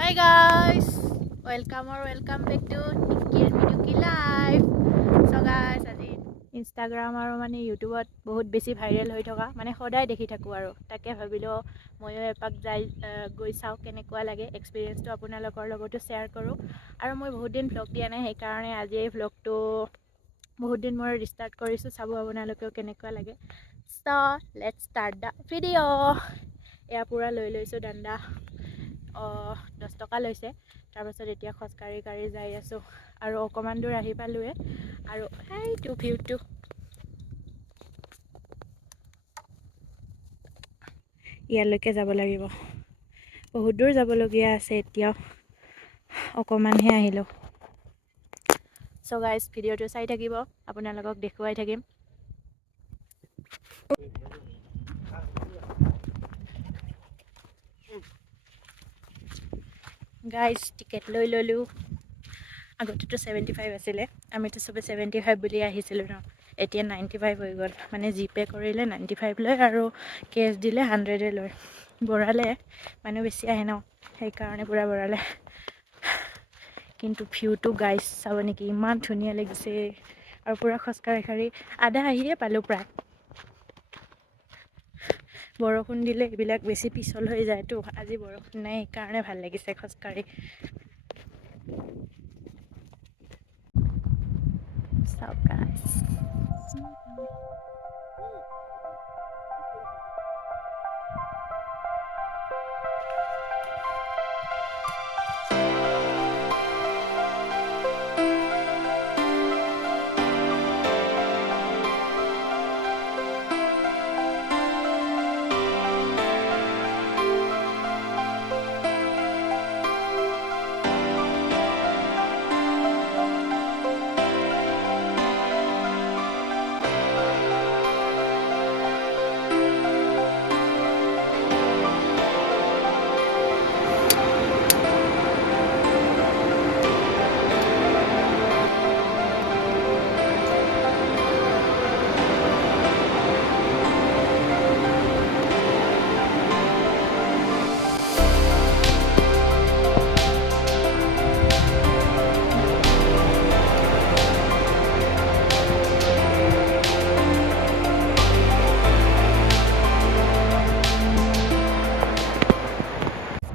Hi guys, welcome back to Nikki and Minuki Live. So guys, আজি Instagram আৰু মানে ইউটিউবত বহুত বেছি ভাইৰেল হৈ থকা মানে সদায় দেখি থাকোঁ আৰু তাকে ভাবিলোঁ ময়ো এপাক গৈ চাওঁ কেনেকুৱা লাগে এক্সপিৰিয়েঞ্চটো আপোনালোকৰ লগতো শ্বেয়াৰ কৰোঁ। আৰু মই বহুত দিন ভ্লগ দিয়া নাই, সেইকাৰণে আজি এই ভ্লগটো বহুত দিন মই ৰিষ্টাৰ্ট কৰিছোঁ, চাব আপোনালোকেও কেনেকুৱা লাগে। চ' লেটছ ষ্টাৰ্ট দ্য ভিডিঅ'। এয়া পূৰা লৈ লৈছোঁ দাণ্ডা, 10 টকা লৈছে। তাৰপাছত এতিয়া খোজকাঢ়ি যাই আছোঁ আৰু অকণমান দূৰ আহি পালোৱে। আৰু সেইটো ভিউটো ইয়ালৈকে যাব লাগিব, বহুত দূৰ যাবলগীয়া আছে, এতিয়াও অকণমানহে আহিলোঁ। চ' গাইজ ভিডিঅ'টো চাই থাকিব, আপোনালোকক দেখুৱাই থাকিম। গাইজ টিকেট লৈ ল'লোঁ। আগতেতো 75 আছিলে, আমিতো চবে 75 বুলি আহিছিলোঁ ন। এতিয়া 95 হৈ গ'ল, মানে জিপে' কৰিলে 95 লয় আৰু কেছ দিলে 100 লয়। বঢ়ালে, মানুহ বেছি আহে ন, সেইকাৰণে পূৰা বঢ়ালে। কিন্তু ভিউটো গাইজ চাব নেকি, ইমান ধুনীয়া লাগিছে। আৰু পূৰা খোজকাঢ়ি আধা আহিয়ে পালোঁ প্ৰায়। বৰষুণ দিলে এইবিলাক বেছি পিছল হৈ যায়তো, আজি বৰষুণ নাই, সেইকাৰণে ভাল লাগিছে খোজকাঢ়ি। চাওক গাইজ,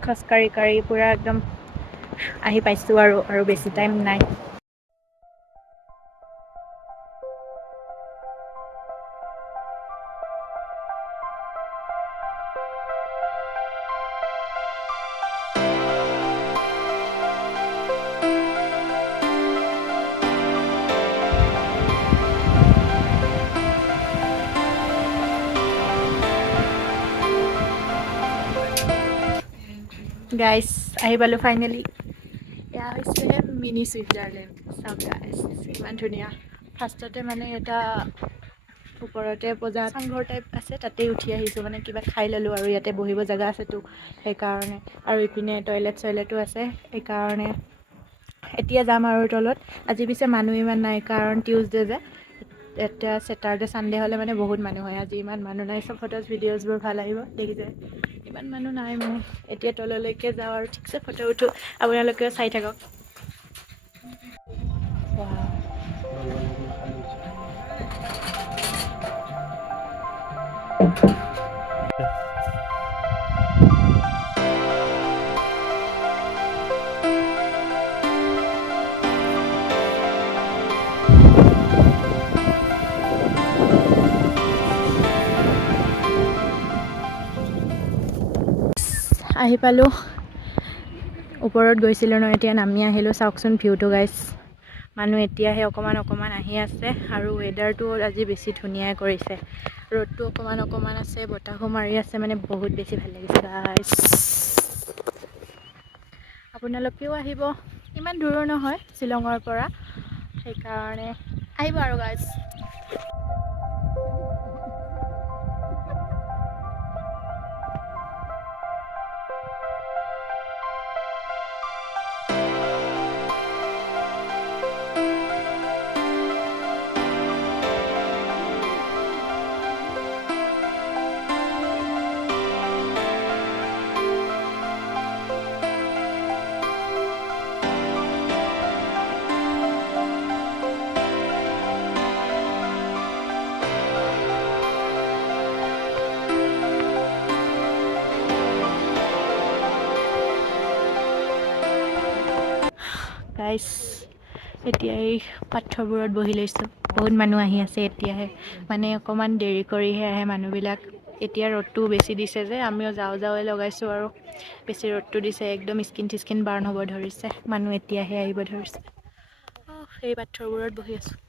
খোজকাঢ়ি পূৰা একদম আহি পাইছোঁ আৰু বেছি টাইম নাই। গাইজ আহি পালোঁ ফাইনেলি। এয়া হৈছে মিনি ছুইজাৰলেণ্ড। চাওক গাইজ ইমান ধুনীয়া। ফাৰ্ষ্টতে মানে এটা ওপৰতে চাংঘৰ টাইপ আছে, তাতেই উঠি আহিছোঁ, মানে কিবা খাই ল'লোঁ আৰু ইয়াতে বহিব জেগা আছেতো সেইকাৰণে। আৰু ইপিনে টয়লেটো আছে, সেইকাৰণে এতিয়া যাম আৰু তলত। আজি পিছে মানুহ ইমান নাই, কাৰণ টিউজডে যে, এতিয়া ছেটাৰডে ছানডে হ'লে মানে বহুত মানুহ হয়। আজি ইমান মানুহ নাই, চব ফটোজ ভিডিঅ'জবোৰ ভাল আহিব, দেখিছে ইমান মানুহ নাই মানে। এতিয়া তললৈকে যাওঁ আৰু ঠিকছে ফটো উঠোঁ, আপোনালোকেও চাই থাকক। আহি পালোঁ, ওপৰত গৈছিলোঁ ন, এতিয়া নামি আহিলোঁ। চাওকচোন ভিউটো গাইজ, মানুহ এতিয়াহে অকণমান আহি আছে। আৰু ৱেডাৰটো আজি বেছি ধুনীয়াই কৰিছে, ৰ'দটো অকণমান আছে, বতাহো মাৰি আছে, মানে বহুত বেছি ভাল লাগিছে গাইজ। আপোনালোকেও আহিব, ইমান দূৰো নহয় শ্বিলঙৰ পৰা, সেইকাৰণে আহিব আৰু গাইজ। গাইছ এতিয়া এই পাথৰবোৰত বহি লৈছোঁ। বহুত মানুহ আহি আছে এতিয়াহে, মানে অকণমান দেৰি কৰিহে আহে মানুহবিলাক। এতিয়া ৰ'দটো বেছি দিছে যে আমিও যাওঁ লগাইছোঁ আৰু বেছি ৰ'দটো দিছে, একদম স্কিন বাৰ্ণ হ'ব ধৰিছে, মানুহ এতিয়াহে আহিব ধৰিছে। সেই পাথৰবোৰত বহি আছোঁ।